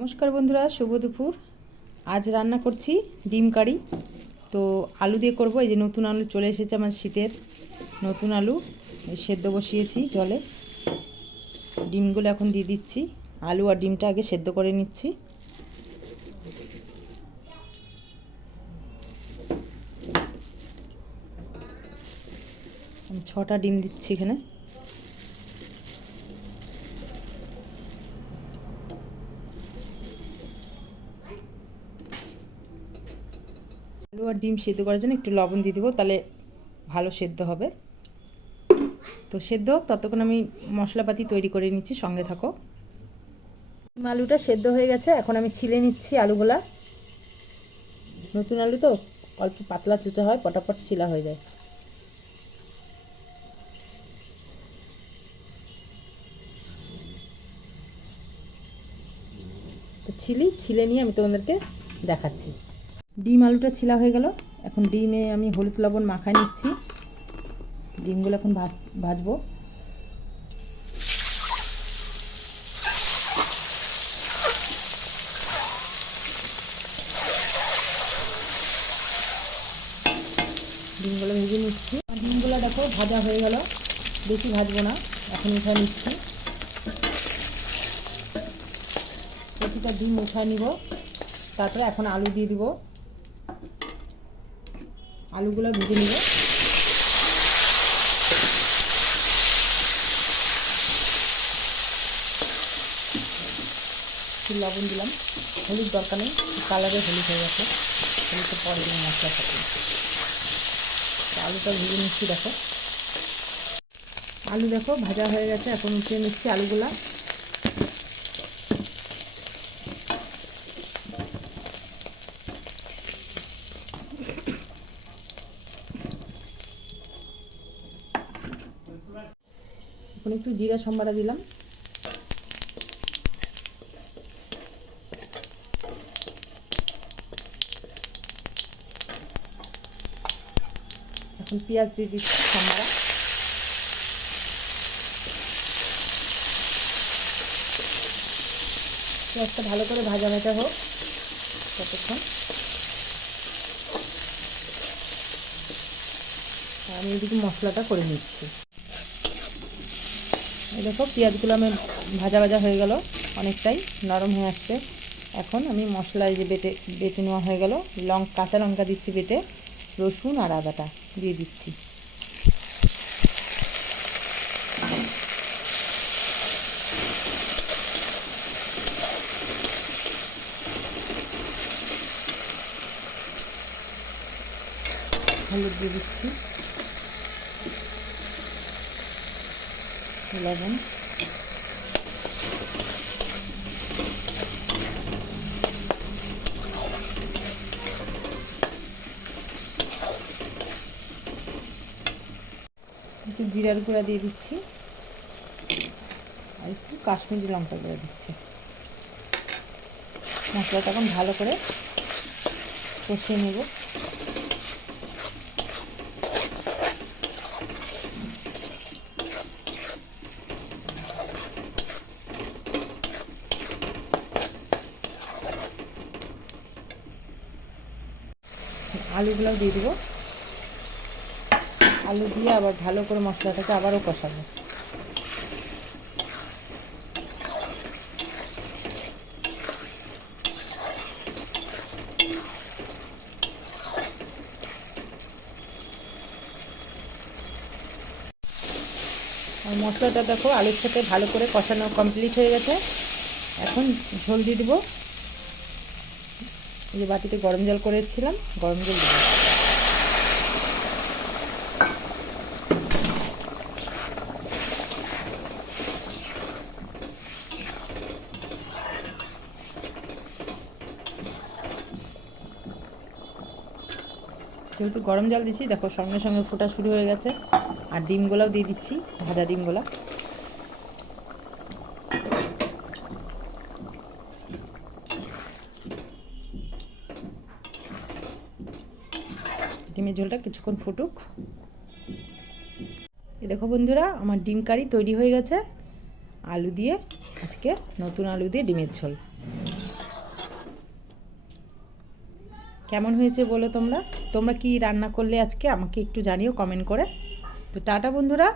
নমস্কার বন্ধুরা, শুভ দুপুর। আজ রান্না করছি ডিম কারি। তো আলু দিয়ে করব। এই যে নতুন আলু চলে এসেছে আমার, শীতের নতুন আলু সেদ্ধ বসিয়েছি জলে। ডিমগুলো এখন দিয়ে দিচ্ছি। আলু আর ডিমটা আগে সেদ্ধ করে নিচ্ছি। আমি 6টা ডিম দিচ্ছি এখানে। আলু আর ডিম সেদ্ধ করার জন্য একটু লবণ দিয়ে দেবো, তাহলে ভালো সেদ্ধ হবে। তো সেদ্ধ হোক, ততক্ষণ আমি মশলাপাতি তৈরি করে নিচ্ছি, সঙ্গে থাকো। আলুটা সেদ্ধ হয়ে গেছে, এখন আমি ছিলে নিচ্ছি আলুগুলা। নতুন আলু তো অল্প পাতলা চুচা হয়, পটাপট ছিলা হয়ে যায়। তো ছিলে নিয়ে আমি তোমাদেরকে দেখাচ্ছি। ডিম আলুটা ছিলা হয়ে গেল। এখন ডিমে আমি হলুদ লবণ মাখায় নিচ্ছি। ডিমগুলো এখন ভাজবো। ডিমগুলো ভেজে নিচ্ছি। ডিমগুলো দেখো ভাজা হয়ে গেল, বেশি ভাজবো না, এখন উঠা নিচ্ছি। প্রতিটা ডিম উঠা নিব। তারপরে এখন আলু দিয়ে দিব, আলুগুলো ভেজে নিব। একটু লবণ দিলাম, হলুদ দরকার নেই, কালারে হলুদ হয়ে গেছে, হলুদটা পরে দিন মশলা থাকে। আলুটা ভেজে নিচ্ছি। দেখো আলু দেখো ভাজা হয়ে গেছে, এখন উঠিয়ে নিচ্ছি আলুগুলা। এখন একটু জিরা সম্বারা দিলাম। এখন পেঁয়াজ দিয়ে দিচ্ছি সম্বারা। পেঁয়াজটা ভালো করে ভাজা ভাজা হোক ততক্ষণ। আমি এদিকে মশলাটা করে নিচ্ছি। এই দেখো পেঁয়াজগুলো আমার ভাজা ভাজা হয়ে গেল, অনেকটাই নরম হয়ে আসছে। এখন আমি মশলা এই যে বেটে নেওয়া হয়ে গেল, কাঁচা লঙ্কা দিচ্ছি বেটে, রসুন আর আদাটা দিয়ে দিচ্ছি। হলুদ দিয়ে দিচ্ছি, লবণ, একটু জিরার গুঁড়া দিয়ে দিচ্ছি, আর একটু কাশ্মীরি লঙ্কা গুঁড়া দিচ্ছি। মশলাটা এখন ভালো করে কষিয়ে নেব। আলুগুলোও দিয়ে দেবো। আলু দিয়ে আবার ভালো করে মশলাটাকে আবারও কষাবো। আর মশলাটা দেখো আলুর সাথে ভালো করে কষানো কমপ্লিট হয়ে গেছে। এখন ঝোল দিয়ে দেবো। এই যে বাটিতে গরম জল করেছিলাম, গরম জল দেবো। যেহেতু গরম জল দিচ্ছি, দেখো সঙ্গে সঙ্গে ফোটা শুরু হয়ে গেছে। আর ডিমগুলোও দিয়ে দিচ্ছি, ভাজা ডিমগুলো। ডিমের ঝোলটা কিছুক্ষণ ফুটুক। এই দেখো বন্ধুরা, আমার ডিম কারি তৈরি হয়ে গেছে। আলু দিয়ে, আজকে নতুন আলু দিয়ে ডিমের ঝোল। কেমন হয়েছে বলো তোমরা। তোমরা কি রান্না করলে আজকে আমাকে একটু জানিও কমেন্ট করে। তো টাটা বন্ধুরা।